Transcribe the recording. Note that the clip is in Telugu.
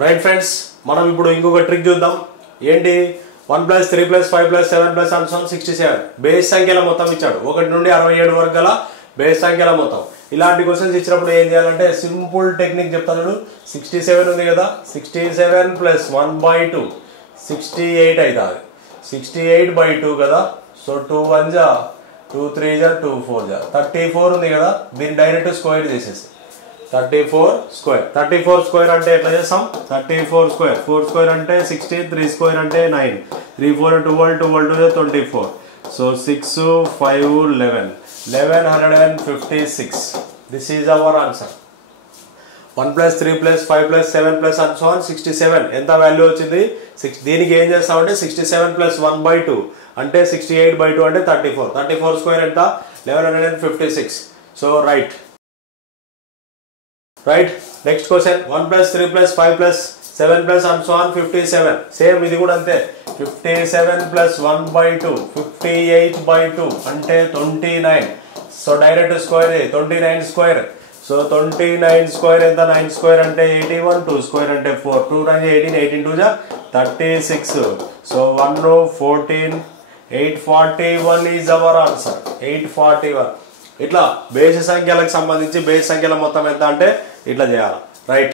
రైట్ ఫ్రెండ్స్, మనం ఇప్పుడు ఇంకొక ట్రిక్ చూద్దాం. ఏంటి? 1 + 3 + 5 + 7 + and so on 67 బేస్ సంఖ్యల మొత్తం ఇచ్చాడు. 1 నుండి 67 వరకు గల బేస్ సంఖ్యల మొత్తం. ఇలాంటి క్వశ్చన్స్ ఇచ్చినప్పుడు ఏం చేయాలంటే సింపుల్ టెక్నిక్ చెప్తాను. 67 ఉంది కదా, 67 + 1/2 68 అవుతుంది. 68/2 కదా. సో 2 1 జా 2 3 జా 2 4 జా 34 ఉంది కదా. దీన్ని డైరెక్ట్ స్క్వేర్ చేసేసి 34 స్క్వేర్. 34 స్క్వేర్ అంటే ఎట్లా చేస్తాం? 34 స్క్వేర్, 4 స్క్వేర్ అంటే 16, 3 స్క్వేర్ అంటే 9, 3 4 12 12 24. So 6 5 11 1156. This is our answer. 1 + 3 + 5 + 7 + and so on 67 ఎంత వాల్యూ వచ్చింది? దీనికి ఏం చేస్తామంటే 67 + 1/2 అంటే 68/2 అంటే 34. 34 స్క్వేర్ ఎంత? 1156. So right. Next question 1 + 3 + 5 + 7 + and so on 57. Same ఇది కూడా అంతే. 57 + 1/2 58/2 అంటే 29. So direct square 29 square. So 29 square ఎంత? 9 స్క్వేర్ అంటే 81, 2 స్క్వేర్ అంటే 4, 2 9 18, 18 2 జా 36. So 1 14 841 is our answer. 841. ఇట్లా బేసి సంఖ్యలకు సంబంధించి బేసి సంఖ్యల మొత్తం ఎంత అంటే ఇట్లా చేయాలి. రైట్.